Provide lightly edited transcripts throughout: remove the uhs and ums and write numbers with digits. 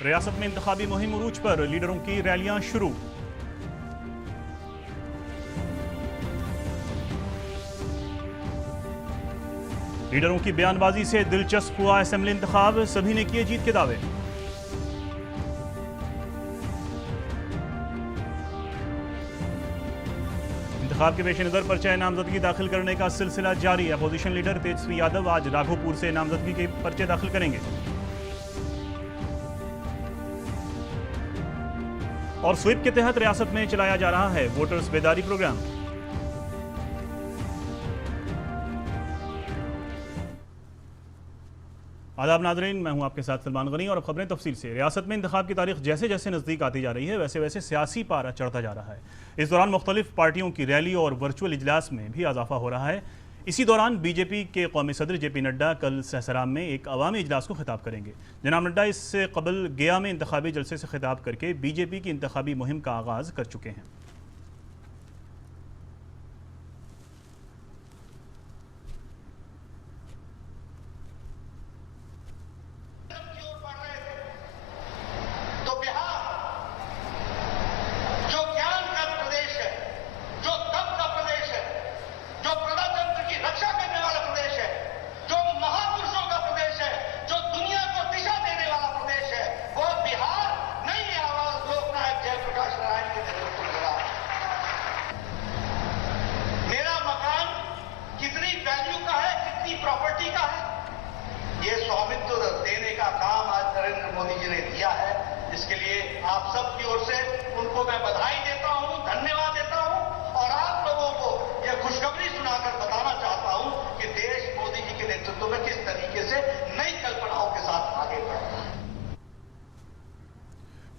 रियासत में इंतखाबी मुहिम उरूज पर, लीडरों की रैलियां शुरू। लीडरों की बयानबाजी से दिलचस्प हुआ असेंबली इंतखाब, सभी ने किए जीत के दावे। इंतखाब के पेश नजर पर्चा नामजदगी दाखिल करने का सिलसिला जारी। अपोजिशन लीडर तेजस्वी यादव आज राघोपुर से नामजदगी के पर्चे दाखिल करेंगे। और स्वीप के तहत रियासत में चलाया जा रहा है वोटर्स बेदारी प्रोग्राम। आदाब नाज़रीन, मैं हूं आपके साथ सलमान गनी और अब खबरें तफसील से। रियासत में इंतखाब की तारीख जैसे जैसे नज़दीक आती जा रही है वैसे वैसे सियासी पारा चढ़ता जा रहा है। इस दौरान मुख्तलिफ पार्टियों की रैली और वर्चुअल इजलास में भी इजाफा हो रहा है। इसी दौरान बीजेपी के कौमी सदर जेपी नड्डा कल सहसराम में एक अवामी इजलास को खिताब करेंगे। जनाब नड्डा इससे कबल गया में इंतखाबी जलसे से खिताब करके बीजेपी की इंतखाबी मुहिम का आगाज़ कर चुके हैं।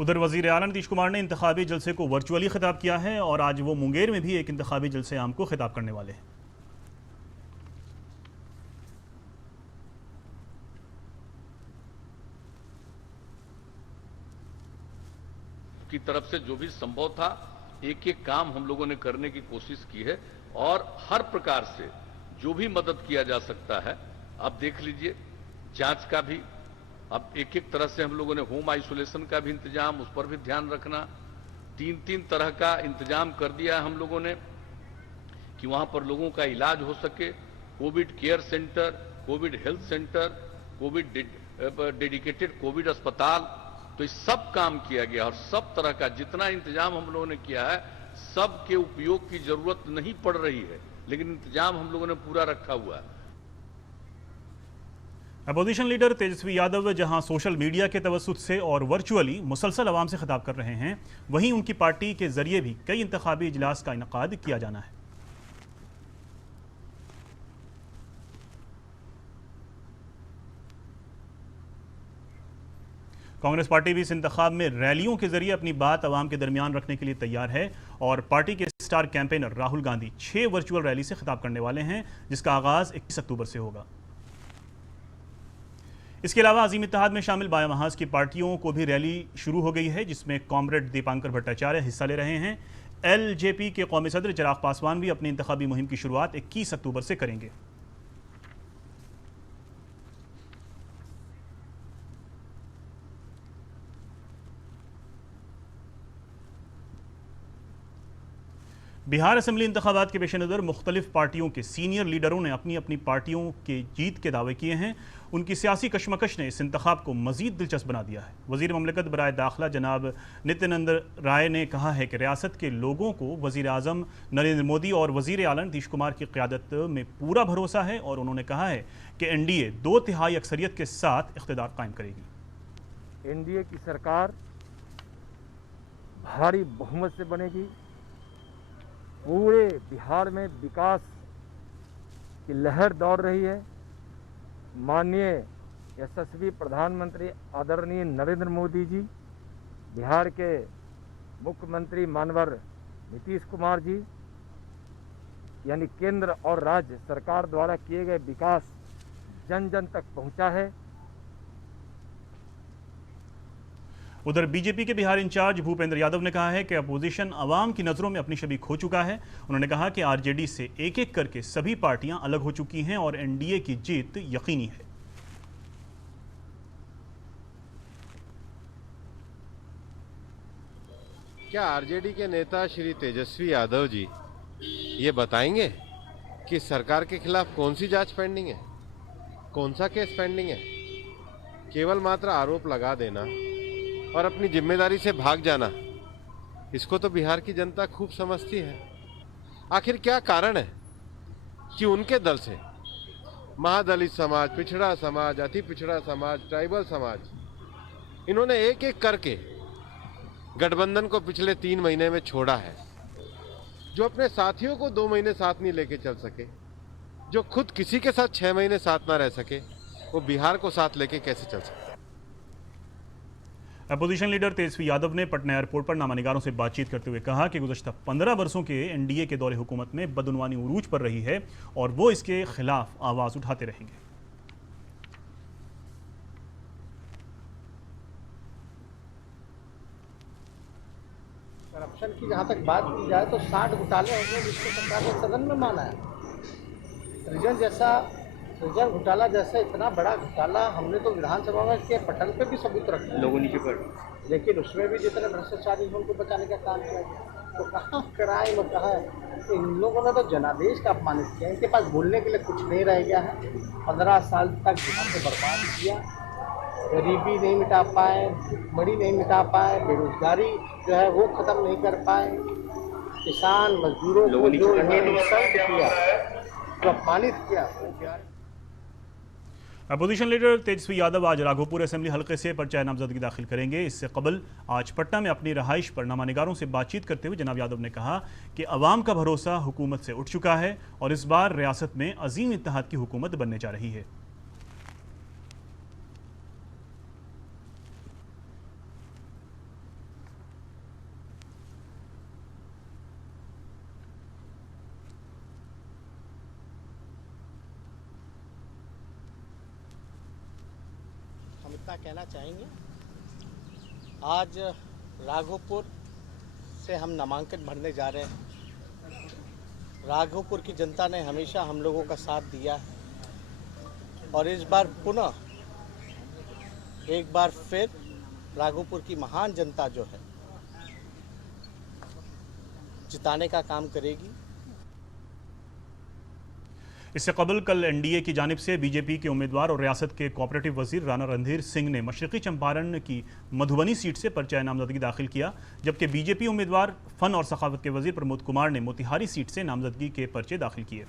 उधर वजीर आला नीतीश कुमार ने इंतखाबी जलसे को वर्चुअली खिताब किया है और आज वो मुंगेर में भी एक इंतखाबी जलसे आम को खिताब करने वाले हैं। की तरफ से जो भी संभव था एक एक काम हम लोगों ने करने की कोशिश की है और हर प्रकार से जो भी मदद किया जा सकता है आप देख लीजिए। जांच का भी अब एक एक तरह से हम लोगों ने होम आइसोलेशन का भी इंतजाम, उस पर भी ध्यान रखना। 3 तरह का इंतजाम कर दिया है हम लोगों ने कि वहां पर लोगों का इलाज हो सके। Covid care centre, Covid health centre, Covid dedicated Covid अस्पताल, तो इस सब काम किया गया और सब तरह का जितना इंतजाम हम लोगों ने किया है सब के उपयोग की जरूरत नहीं पड़ रही है, लेकिन इंतजाम हम लोगों ने पूरा रखा हुआ है। अपोजिशन लीडर तेजस्वी यादव जहां सोशल मीडिया के तवस्सुत से और वर्चुअली मुसलसल अवाम से खिताब कर रहे हैं, वहीं उनकी पार्टी के जरिए भी कई इंतखाबी इजलास का इनेकाद किया जाना है। कांग्रेस पार्टी भी इस इंतखाब में रैलियों के जरिए अपनी बात अवाम के दरमियान रखने के लिए तैयार है और पार्टी के star campaigner Rahul Gandhi 6 virtual rally से खिताब करने वाले हैं, जिसका आगाज 21 अक्टूबर से होगा। इसके अलावा अजीम इत्तेहाद में शामिल बाया महाज की पार्टियों को भी रैली शुरू हो गई है, जिसमें कॉमरेड दीपांकर भट्टाचार्य हिस्सा ले रहे हैं। एलजेपी के कौमी सदर चिराग पासवान भी अपनी इंतखाबी मुहिम की शुरुआत 21 अक्टूबर से करेंगे। बिहार असेंबली इंतखाबात के पेश नज़र मुख्तलिफ पार्टियों के सीनियर लीडरों ने अपनी अपनी पार्टियों के जीत के दावे किए हैं। उनकी सियासी कशमकश ने इस इंतखाब को मजीद दिलचस्प बना दिया है। वज़ीर ममलिकत बराए दाखिला जनाब नित्यानंद राय ने कहा है कि रियासत के लोगों को वज़ीर आज़म नरेंद्र मोदी और वज़ीर आला नीतीश कुमार की क़यादत में पूरा भरोसा है और उन्होंने कहा है कि एनडीए 2/3 अक्सरियत के साथ इक़्तिदार कायम करेगी। एनडीए की सरकार भारी बहुमत से बनेगी। पूरे बिहार में विकास की लहर दौड़ रही है। माननीय यशस्वी प्रधानमंत्री आदरणीय नरेंद्र मोदी जी, बिहार के मुख्यमंत्री मानवर नीतीश कुमार जी, यानी केंद्र और राज्य सरकार द्वारा किए गए विकास जन जन तक पहुंचा है। उधर बीजेपी के बिहार इंचार्ज भूपेंद्र यादव ने कहा है कि अपोजिशन अवाम की नज़रों में अपनी छवि खो चुका है। उन्होंने कहा कि आरजेडी से एक एक करके सभी पार्टियां अलग हो चुकी हैं और एनडीए की जीत यकीनी है। क्या आरजेडी के नेता श्री तेजस्वी यादव जी ये बताएंगे कि सरकार के खिलाफ कौन सी जांच पेंडिंग है, कौन सा केस पेंडिंग है? केवल मात्र आरोप लगा देना और अपनी जिम्मेदारी से भाग जाना, इसको तो बिहार की जनता खूब समझती है। आखिर क्या कारण है कि उनके दल से महादलित समाज, पिछड़ा समाज, अति पिछड़ा समाज, ट्राइबल समाज, इन्होंने एक एक करके गठबंधन को पिछले 3 महीने में छोड़ा है। जो अपने साथियों को 2 महीने साथ नहीं लेके चल सके, जो खुद किसी के साथ 6 महीने साथ ना रह सके, वो बिहार को साथ लेके कैसे चल सकते? अपोजिशन लीडर तेजस्वी यादव ने पटना एयरपोर्ट पर नामानिगारों से बातचीत करते हुए कहा कि गुज़श्ता 15 वर्षों के एनडीए के दौरे हुकूमत में बदउनवानी उरूज पर रही है और वो इसके खिलाफ आवाज उठाते रहेंगे। करप्शन की जहाँ तक बात की जाए तो 60 घोटाले होंगे जिसको सरकार ने सदन में माना है। सृजन घोटाला जैसा इतना बड़ा घोटाला हमने तो विधानसभा में इसके पटल पे भी सबूत रखे लोगों नीचे पर, लेकिन उसमें भी जितने भ्रष्टाचारी हैं उनको बचाने का काम किया गया। तो कहाँ क्राइम और कहाँ है? इन लोगों ने तो जनादेश का अपमानित किया। इनके पास बोलने के लिए कुछ नहीं रह गया है। 15 साल तक बिहार को बर्बाद किया, गरीबी नहीं मिटा पाए, भुखमरी नहीं मिटा पाए, बेरोजगारी जो है वो खत्म नहीं कर पाए, किसान मजदूरों को जो इंसल्ट किया, जो अपमानित किया। अपोजिशन लीडर तेजस्वी यादव आज राघोपुर असेंबली हलके से पर्चा नामजदगी दाखिल करेंगे। इससे कबल आज पटना में अपनी रहाइश पर नामानिगारों से बातचीत करते हुए जनाब यादव ने कहा कि अवाम का भरोसा हुकूमत से उठ चुका है और इस बार रियासत में अजीम इत्तेहाद की हुकूमत बनने जा रही है। हम इतना कहना चाहेंगे, आज राघोपुर से हम नामांकन भरने जा रहे हैं। राघोपुर की जनता ने हमेशा हम लोगों का साथ दिया है और इस बार पुनः एक बार फिर राघोपुर की महान जनता जो है जिताने का काम करेगी। इससे कबल कल एनडीए की जानिब से बीजेपी के उम्मीदवार और रियासत के कोऑपरेटिव वजीर राणा रणधीर सिंह ने मशरकी चंपारण की मधुबनी सीट से पर्चा नामजदगी दाखिल किया, जबकि बीजेपी उम्मीदवार फन और सखावत के वजीर प्रमोद कुमार ने मोतिहारी सीट से नामजदगी के पर्चे दाखिल किए।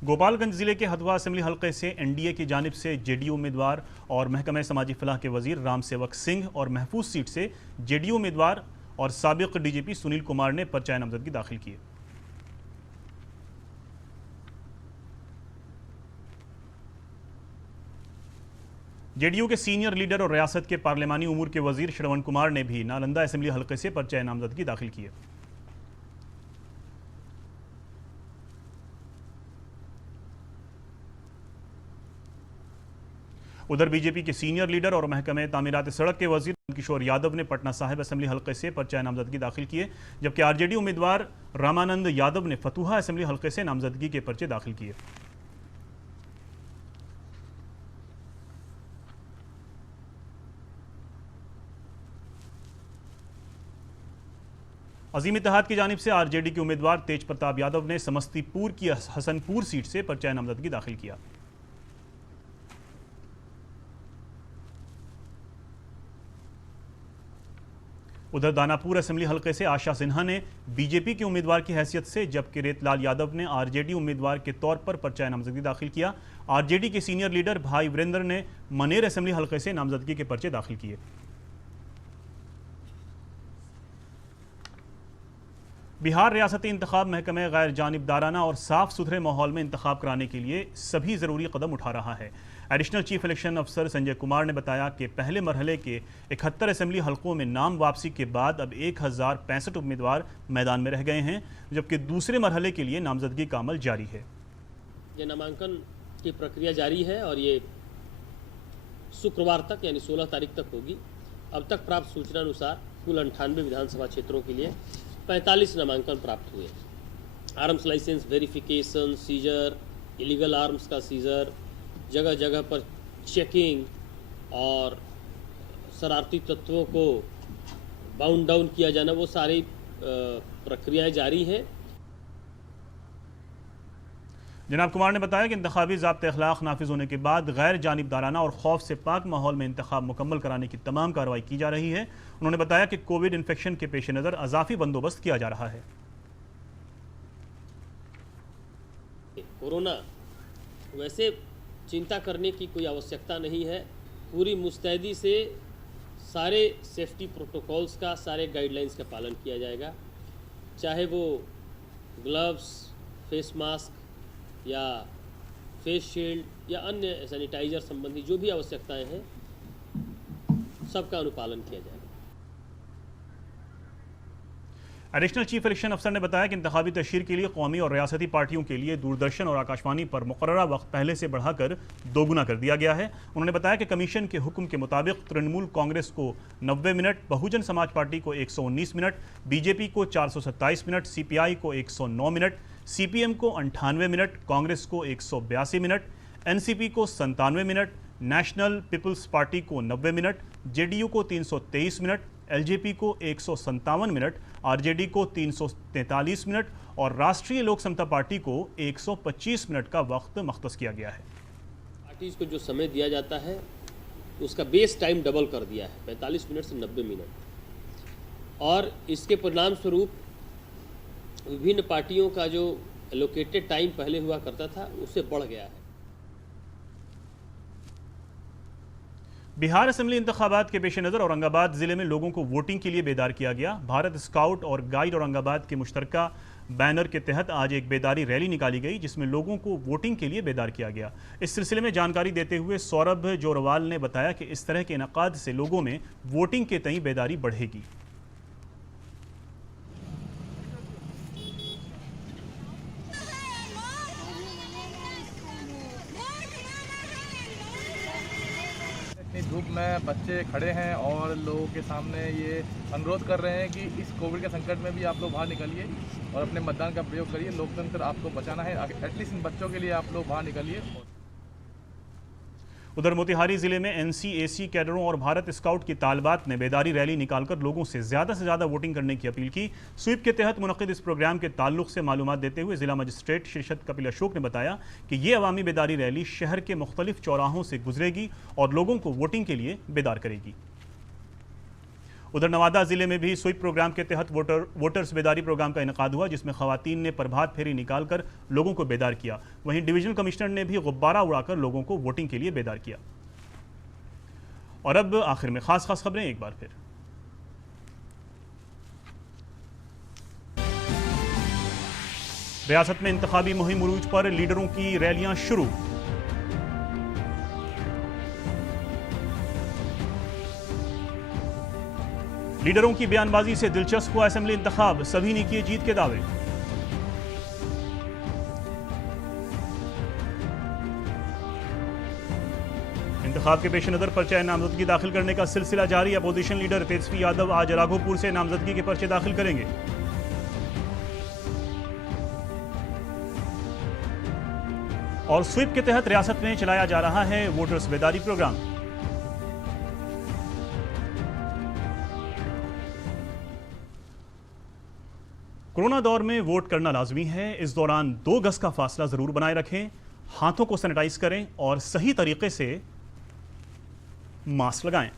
गोपालगंज जिले के हथवा असेंबली हलके से एनडीए की जानिब से जेडीयू उम्मीदवार और महकमे समाजी फलाह के वजीर राम सेवक सिंह और महफूज सीट से जेडीयू उम्मीदवार और साबिक डीजीपी सुनील कुमार ने पर्चा नामजदगी दाखिल किए। जेडीयू के सीनियर लीडर और रियासत के पार्लिमानी उमूर के वजीर श्रवण कुमार ने भी नालंदा असेंबली हलके से पर्चा नामजदगी दाखिल किए। उधर बीजेपी के सीनियर लीडर और महकमे तामीरात सड़क के वजीर किशोर यादव ने पटना साहिब असेंबली हलके से पर्चा नामजदगी दाखिल किए, जबकि आरजेडी उम्मीदवार रामानंद यादव ने फतुहा असेंबली हलके से नामजदगी के पर्चे दाखिल किए। अजीम इत्तेहाद की जानिब से आरजेडी के उम्मीदवार तेज प्रताप यादव ने समस्तीपुर की हसनपुर सीट से पर्चा नामजदगी दाखिल किया। उधर दानापुर असेंबली हलके से आशा सिन्हा ने बीजेपी के उम्मीदवार की हैसियत से, जबकि रेतलाल यादव ने आरजेडी उम्मीदवार के तौर पर पर्चा नामजदगी दाखिल किया। आरजेडी के सीनियर लीडर भाई वीरेंद्र ने मनेर असेंबली हलके से नामजदगी के पर्चे दाखिल किए। बिहार रियासती इंतखाब महकमे गैर जानिबदाराना और साफ सुथरे माहौल में इंतखाब कराने के लिए सभी ज़रूरी कदम उठा रहा है। एडिशनल चीफ इलेक्शन अफसर संजय कुमार ने बताया कि पहले मरहले के 71 असेंबली हलकों में नाम वापसी के बाद अब 1065 उम्मीदवार मैदान में रह गए हैं, जबकि दूसरे मरहले के लिए नामजदगी का अमल जारी है। ये नामांकन की प्रक्रिया जारी है और ये शुक्रवार तक यानी 16 तारीख तक होगी। अब तक प्राप्त सूचना अनुसार कुल 98 विधानसभा क्षेत्रों के लिए 45 नामांकन प्राप्त हुए। Arms licence verification, seizure, illegal arms का सीजर, जगह जगह पर चेकिंग और शरारती तत्वों को बाउंड डाउन किया जाना, वो सारी प्रक्रियाएं जारी हैं। जनाब कुमार ने बताया कि इंतखाबी ज़ाब्ते अखलाक नाफिज होने के बाद गैर जानिबदाराना और खौफ से पाक माहौल में इंतखाब मुकम्मल कराने की तमाम कार्रवाई की जा रही है। उन्होंने बताया कि कोविड इन्फेक्शन के पेश नज़र अजाफी बंदोबस्त किया जा रहा है। कोरोना वैसे चिंता करने की कोई आवश्यकता नहीं है। पूरी मुस्तैदी से सारे सेफ्टी प्रोटोकॉल्स का, सारे गाइडलाइंस का पालन किया जाएगा, चाहे वो ग्लव्स, फेस मास्क या फेस शील्ड या अन्य सैनिटाइजर संबंधी जो भी आवश्यकताएं हैं, सबका अनुपालन किया जाएगा। एडिशनल चीफ इलेक्शन अफसर ने बताया कि इंतखाबी तशहीर के लिए कौमी और रियासती पार्टियों के लिए दूरदर्शन और आकाशवाणी पर मुकर्ररा वक्त पहले से बढ़ाकर 2 गुना कर दिया गया है। उन्होंने बताया कि कमीशन के हुक्म के मुताबिक तृणमूल कांग्रेस को 90 मिनट, बहुजन समाज पार्टी को 119 मिनट, बीजेपी को 427 मिनट, सीपीआई को 109 मिनट, सीपीएम को 98 मिनट, कांग्रेस को 182 मिनट, एनसीपी को 97 मिनट, नेशनल पीपल्स पार्टी को 90 मिनट, जेडीयू को 323 मिनट, एलजेपी को 157 मिनट, आरजेडी को 343 मिनट और राष्ट्रीय लोक समता पार्टी को 125 मिनट का वक्त मख्तस किया गया है। पार्टीज को जो समय दिया जाता है उसका बेस टाइम डबल कर दिया है, 45 मिनट से 90 मिनट, और इसके परिणाम स्वरूप विभिन्न पार्टियों का जो एलोकेटेड टाइम पहले हुआ करता था उससे बढ़ गया है। बिहार असेंबली इंतखाबात के पेश नज़र औरंगाबाद ज़िले में लोगों को वोटिंग के लिए बेदार किया गया। भारत स्काउट और गाइड औरंगाबाद के मुश्तरका बैनर के तहत आज एक बेदारी रैली निकाली गई, जिसमें लोगों को वोटिंग के लिए बेदार किया गया। इस सिलसिले में जानकारी देते हुए सौरभ जोरवाल ने बताया कि इस तरह के इनकाद से लोगों में वोटिंग के तई बेदारी बढ़ेगी। धूप में बच्चे खड़े हैं और लोगों के सामने ये अनुरोध कर रहे हैं कि इस कोविड के संकट में भी आप लोग बाहर निकलिए और अपने मतदान का प्रयोग करिए। लोकतंत्र आपको बचाना है, एटलीस्ट इन बच्चों के लिए आप लोग बाहर निकलिए। उधर मोतिहारी जिले में एनसीएसी कैडरों और भारत स्काउट की तालबात ने बेदारी रैली निकालकर लोगों से ज़्यादा वोटिंग करने की अपील की। स्वीप के तहत मुनक़िद इस प्रोग्राम के ताल्लुक से मालूमात देते हुए जिला मजिस्ट्रेट शीर्षद कपिल अशोक ने बताया कि ये अवामी बेदारी रैली शहर के मुख्तलिफ चौराहों से गुजरेगी और लोगों को वोटिंग के लिए बेदार करेगी। उधर नवादा जिले में भी स्वीप प्रोग्राम के तहत वोटर्स बेदारी प्रोग्राम का इनेकाद हुआ, जिसमें खवातीन ने प्रभात फेरी निकालकर लोगों को बेदार किया। वहीं डिवीजनल कमिश्नर ने भी गुब्बारा उड़ाकर लोगों को वोटिंग के लिए बेदार किया। और अब आखिर में खास खबरें एक बार फिर। रियासत में इंतखाबी मुहिम उरूज पर, लीडरों की रैलियां शुरू। लीडरों की बयानबाजी से दिलचस्प हुआ असेंबली इंतखाब, सभी ने किए जीत के दावे। इंतखाब के पेश नज़र पर्चा नामजदगी दाखिल करने का सिलसिला जारी। अपोजिशन लीडर तेजस्वी यादव आज राघोपुर से नामजदगी के पर्चे दाखिल करेंगे। और स्वीप के तहत रियासत में चलाया जा रहा है वोटर्स बेदारी प्रोग्राम। कोरोना दौर में वोट करना लाजमी है। इस दौरान 2 गज का फासला जरूर बनाए रखें, हाथों को सैनिटाइज करें और सही तरीके से मास्क लगाएं।